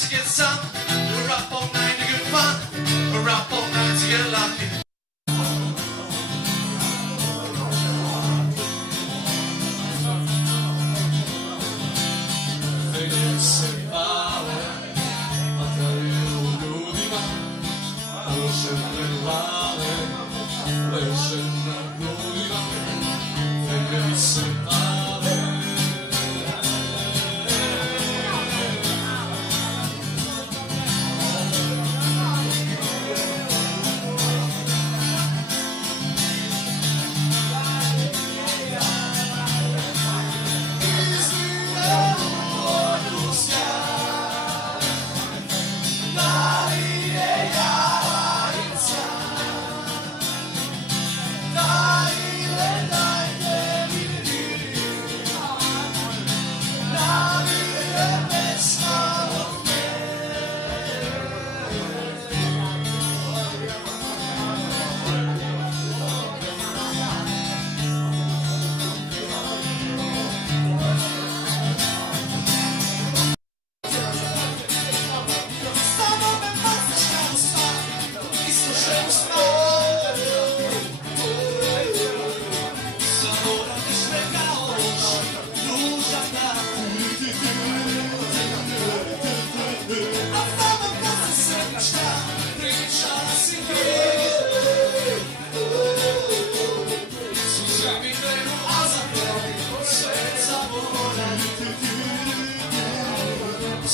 to get some. We're up all night to get fun. We're up all night to get lucky.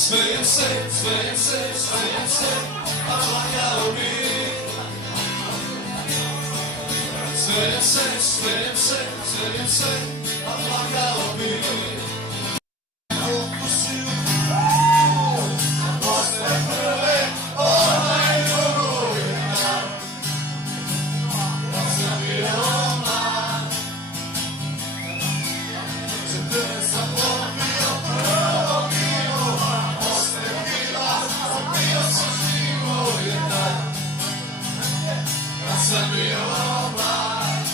Smejem se, a plakao bi. Smejem se, a plakao bi. Posle prve, onaj drugu je dan. Kad sam bio mlad, že tebe sam popio prvo pivo. Posle piva, popio sam živo je dan. Kad sam bio mlad,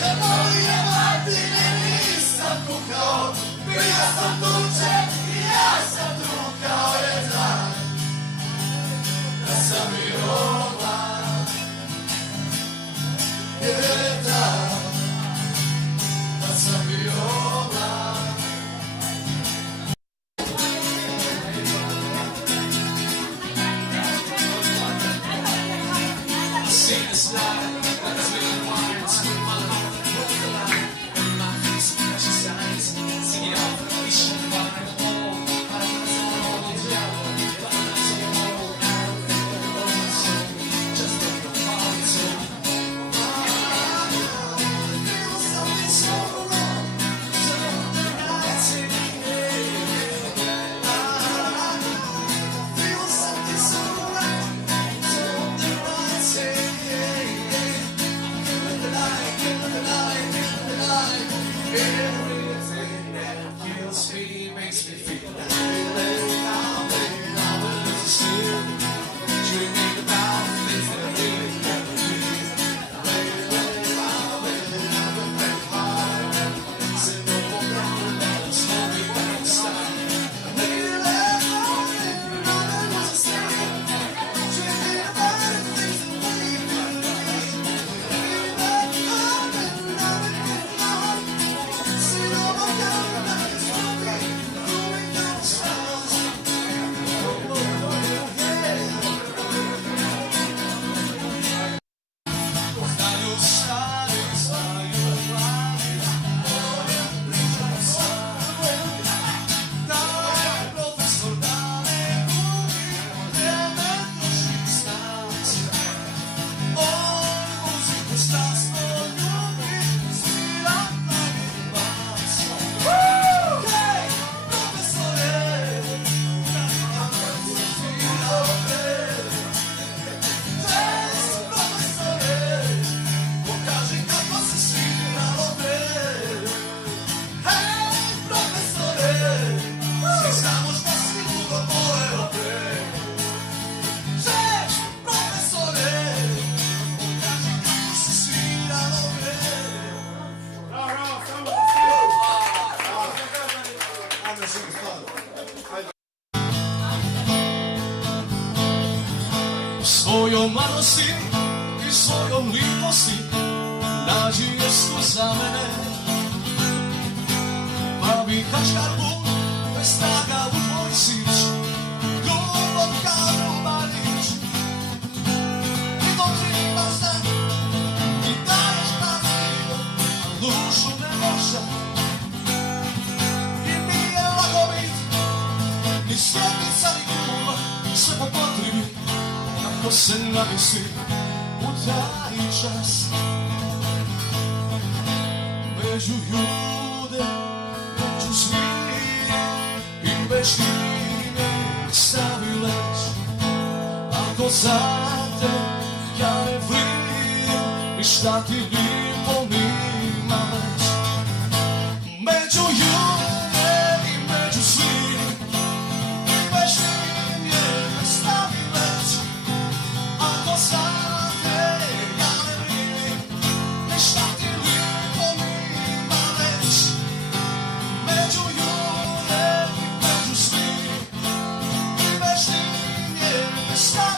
kad moje matine nisam kukao, bio sam tučen i ja sam trukao jedan. Kad sam bio mlad, jedan. Kad sam bio mlad. I see this light that has been wired to my heart and broke the line. And my face, precious eyes, sing it out, we should find a home. I was all together, but I'm not so old. I don't think of my soul, just like a heart soul. There was something so wrong. svojom mladosti i svojom liposti nađi mjesto za mene. Pa bi kačkar put bez snaga u tvoj sić, ljubav kao malić. I to treba znak, ti daješ pastir, a dušu ne možda. I mi je lako bit, ni svjetnica ni kuma, sve po potrebi, kako se navisi u taj čas. Među ljude, među svije i veštine stavi leć. Ako za te ja ne vrijem, ništa ti lipo nima već. Među ljude i među svije i veštine stavi leć. Ako za te ja ne vrijem, ništa ti lipo nima već. Među ljude i među svije i veštine stavi leć.